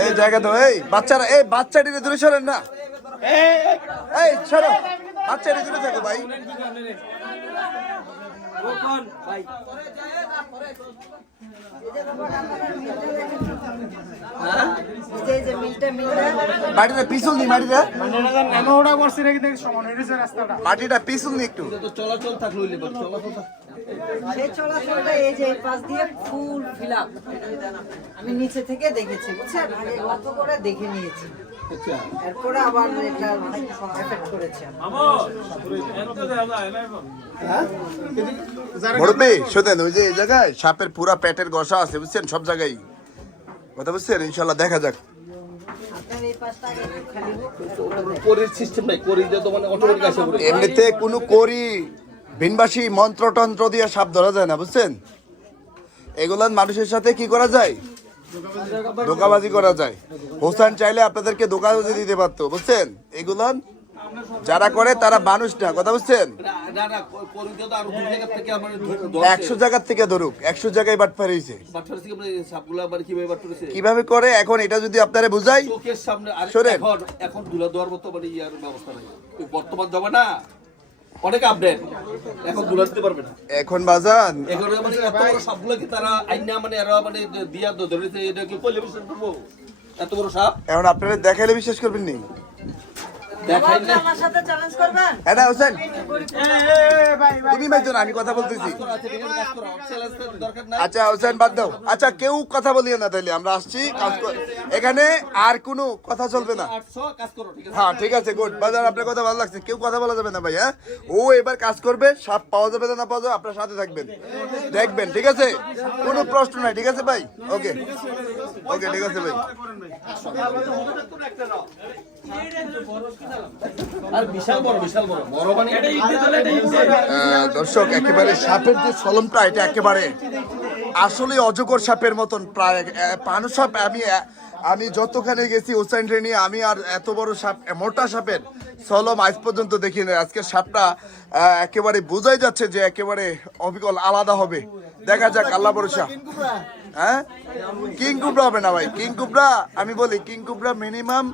এই জায়গা তো, এই বাচ্চারা, এই বাচ্চাটি দূরে সরেন না। এই সরো বাচ্চাটি দূরে থাকো ভাই। এই যে- এই যে মিলটা মিলটা মাটিটা পিছল নি মাটিটা। ওটা করছি রেখে দেখি সমান হয়েছে রাস্তাটা। মাটিটা পিছল নি একটু। চলাচল থাকল চলাচল চলাচলটা এই যে পাশ দিয়ে ফুল ফিল আমি নিচে থেকে দেখেছি বুঝছেন? আগে গত করে দেখে নিয়েছি। এরপরে আবার এটা এফেক্ট করেছে। শোনেন ওই যে এই জায়গায় সাপের পুরা পেটের গসা আছে বুঝছেন? সব জায়গায়। কথা বুঝছেন? ইনশাল্লাহ দেখা যাক আপনার এই পাশটা আগে একটু খালি হোক মানে এমনিতে কোনো করি ভিনবাসী মন্ত্রতন্ত্র দিয়ে সাপ ধরা যায় না, বুঝছেন? এগুলান মানুষের সাথে কি করা যায়? ধোকাবাজি করা যায়। হোসেন চাইলে আপনাদেরকে ধোকাবাজি দিতে পারতো, বুঝছেন? এগুলান যারা করে তারা মানুষ না কথা বুঝছেন? একশো জায়গার থেকে ধরুক একশো জায়গায় বাট বাটফার মানে কীভাবে করে এখন এটা যদি আপনারা বুঝাই এখন দুলা দেওয়ার মতো মানে ইয়ার ব্যবস্থা নাই। বর্তমান না অনেক আপডেট এখন দুলা দিতে পারবে না। এখন বাজান। এখন মানে এত বড় সাপগুলা কি তারা আইনা মানে এরা মানে দিয়া ধরেছে এটা কি কইলে বিশ্বাস করব। এত বড় সাপ? এখন আপনারা দেখাইলে বিশ্বাস করবেন নি? আমি কথা বলতেছি। আচ্ছা হোসেন বাদ দাও। আচ্ছা কেউ কথা বলিও না তাহলে আমরা আসছি কাজ কর- এখানে আর কোনো কথা চলবে না। আটশো কাজ করো ঠিক আছে? হ্যাঁ ঠিক আছে গুড। বাজার আপনার কথা ভালো লাগছে। কেউ কথা বলা যাবে না ভাই হ্যাঁ? ও এবার কাজ করবে সাপ পাওয়া যাবে না না পাওয়া যাবে আপনার সাথে থাকবেন। দেখবেন ঠিক আছে? কোনো প্রশ্ন নাই ঠিক আছে ভাই? ওকে। ওকে ঠিক আছে ভাই। আর বিশাল বড় বিশাল বড়। বড় মানে দর্শক একেবারে সাপের যে সলমটা এটা একেবারে আসলে অজগর সাপের মতন প্রায় পানু সাপ আমি আমি যতখানে গেছি ওসাইন ট্রেনে আমি আর এত বড় সাপ মোটা সাপের সলম আজ পর্যন্ত দেখি না আজকে সাপটা একেবারে বোঝাই যাচ্ছে যে একেবারে অবিকল আলাদা হবে। দেখা যাক আল্লাহ ভরসা। হ্যাঁ? কিং কুবরা হবে না ভাই কিং কুবরা আমি বলি কিং কুবরা মিনিমাম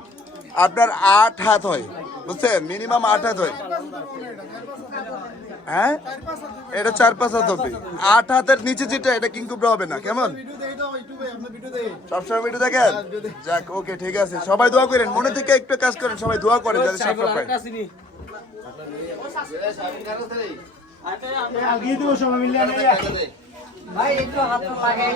আপনার আট হাত হয়, বুঝছেন? মিনিমাম আট হাত হয়। হ্যাঁ? এটা চার পাঁচ হাত হবে। আট হাতের নিচে যেটা, এটা কিংকুবরা হবে না। কেমন? সবসময় ভিডিও দেখেন? যাক ওকে ঠিক আছে। সবাই দোয়া করেন। মনে থেকে একটু কাজ করেন, সবাই দোয়া করেন যাতে সাপটা পায়। ভাই, একটু হাত লাগাই।